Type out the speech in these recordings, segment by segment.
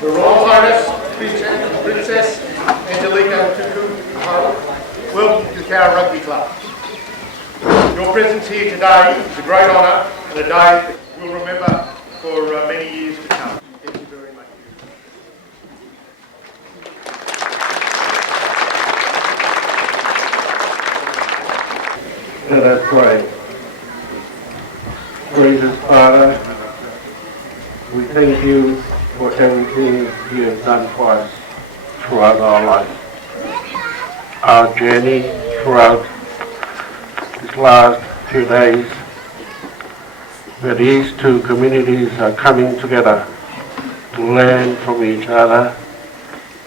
The Royal Highness Princess Angelica Tuku, welcome to the Cowra Rugby Club. Your presence here today is a great honour and a day that we'll remember for many years to come. Thank you very much. Let us pray. Gracious Father, we thank you for everything you have done for us throughout our life. Our journey throughout these last few days, where these two communities are coming together to learn from each other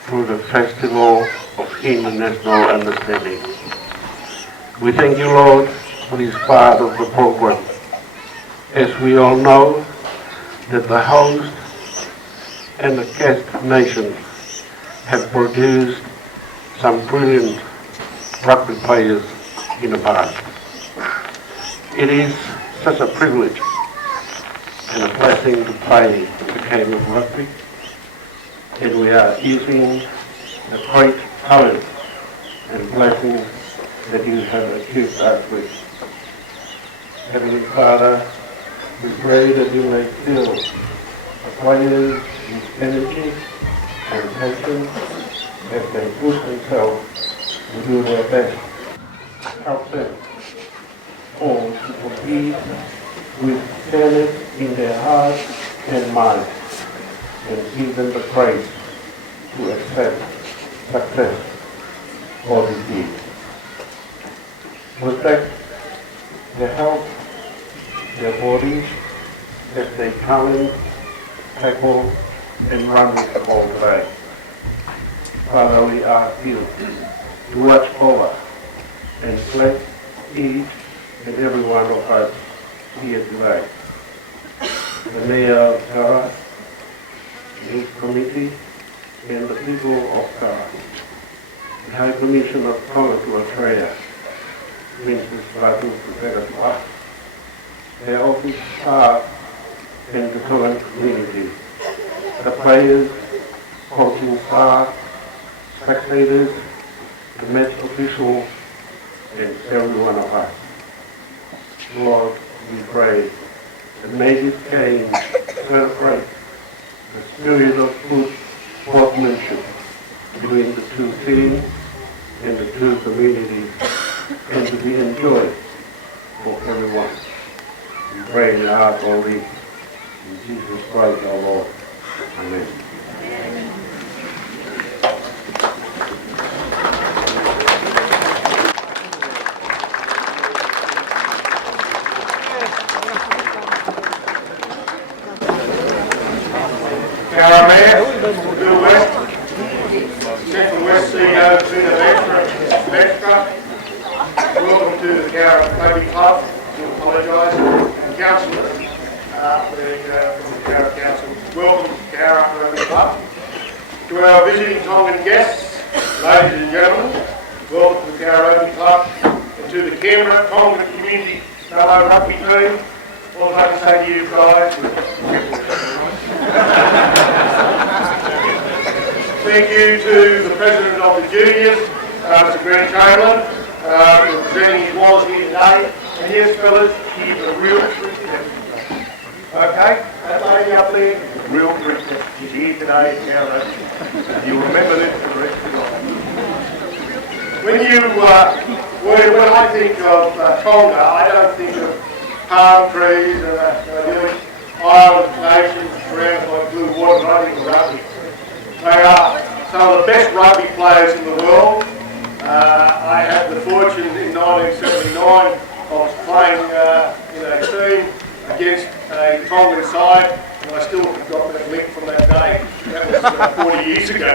through the Festival of International Understanding. We thank you, Lord, for this part of the program. As we all know that the host and the guest nations have produced some brilliant rugby players in the past. It is such a privilege and a blessing to play the game of rugby, and we are using the great talent and blessings that you have equipped us with. Heavenly Father, we pray that you may fill the players with energy and passion as they push themselves to do their best. Help them all to compete with fairness in their hearts and minds, and give them the grace to accept success or defeat. Protect their health, their bodies, as they challenge, tackle, and run with the ball today. Father, we ask you to watch over and bless each and every one of us here today. The Mayor of Cowra, the committee, and the people of Cowra. The High Commissioner of Tonga to Australia, Princess Ratu Pupegatwa, their office staff, and the Tongan community, the players, coaching staff, spectators, the match officials, and every one of us. Lord, we pray that may this game celebrate the spirit of good sportsmanship between the two teams and the two communities, and to be enjoyed for everyone. We pray in our heart only in Jesus Christ our Lord. Amen. Cowra Mayor, Bill West, Central West CEO Peter Vestra, welcome to the Cowra Rugby Club. I apologise, and councillors from the Cowra Council. Welcome to Cowra Rugby Club. To our visiting Tongan guests, ladies and gentlemen, welcome to the Cowra Rugby Club, and to the Canberra Tongan Community Fellow Rugby Team. All I can say to you guys, thank you to the President of the Juniors, Mr. Grant Chamberlain, for presenting his walls here today. And yes, fellas, he's a real princess. Okay? That lady up there, real princess. She's here today at Cowra. You'll remember this for the rest of your life. When I think of Tonga, I don't think of palm trees and island nations surrounded by blue water. I think of rugby. They are some of the best rugby players in the world. I had the fortune in 1979 I was playing in a team against a Tongan side, and I still have got that link from that day. That was 40 years ago.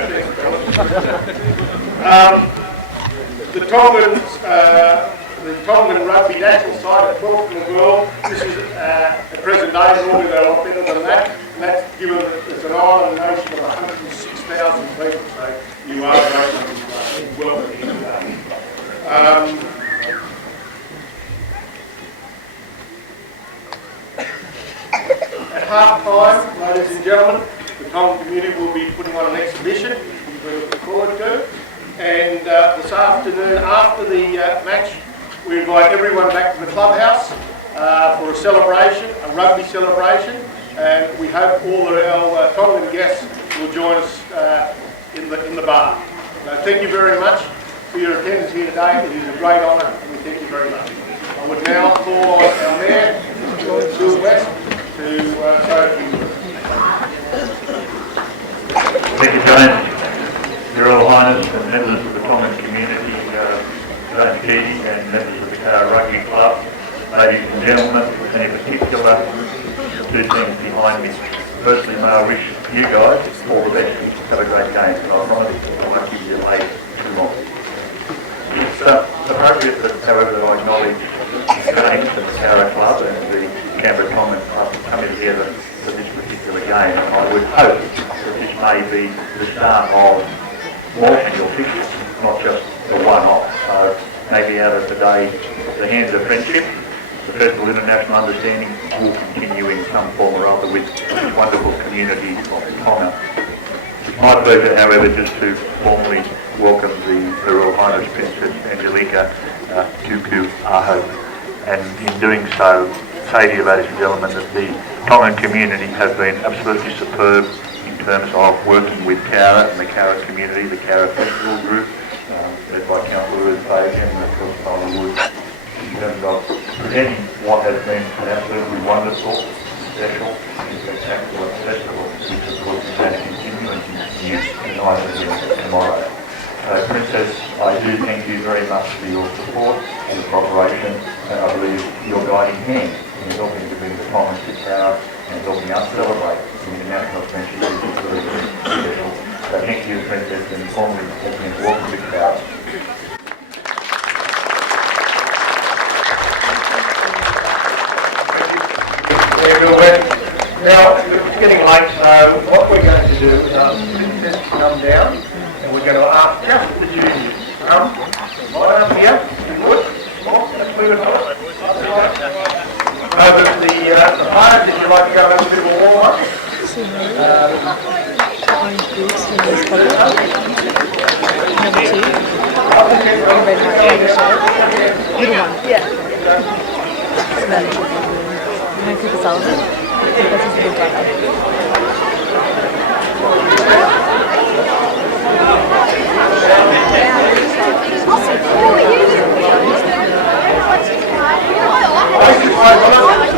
The Tongan rugby national side at 12th in the world. This is at present day, normally they're a lot better than that. And that's given it's an island nation of 106,000 people. So you are welcome here today. At half time, ladies and gentlemen, the Common community will be putting on an exhibition, which we're looking forward to. And this afternoon, after the match, we invite everyone back to the clubhouse for a celebration, a rugby celebration, and we hope all of our Tongan guests will join us in the bar. Thank you very much for your attendance here today. It is a great honour, and we thank you very much. I would now call on our Mayor, Bill West, to say a few words. Thank you, James. Your Royal Highness and members of the Tongan community, James Keating and members of the Cara Rugby Club, ladies and gentlemen, and in particular, two things behind me. Firstly, may I wish you guys all the best. Have a great game, and I promise I won't give you late too long. It's appropriate that, however, that I acknowledge James and the Cara Club and the Canberra Tongan Club coming together for this particular game. And I would hope that this may be the start of more annual fixtures, not just the one-off. So maybe out of today, the hands of friendship, the Festival International Understanding will continue in some form or other with this wonderful community of Tonga. It's my pleasure, however, just to formally welcome the Royal Highness Princess Angelica Tuku Aho, and in doing so, say to you, ladies and gentlemen, that the Tongan community has been absolutely superb in terms of working with Cara and the Cara community, the Cara Festival Group, led by Councillor Ruth Fagan and of course Tyler Wood, in terms of presenting what has been an absolutely wonderful, special and spectacular festival, which of course is going to continue and continue tonight and tomorrow. Princess, I do thank you very much for your support and your cooperation, and I believe your guiding hand in helping to bring the Tongan to Cara and helping us celebrate the international friendship is really special. So thank you, Princess, and formally welcome to Cara. Now, it's getting late, so what we're going to do is ask the princess to come down, and we're going to ask just the juniors. Right up here, you would. Let's move it on. Over to the players, if you'd like to go have a bit of a warm-up. Thank you.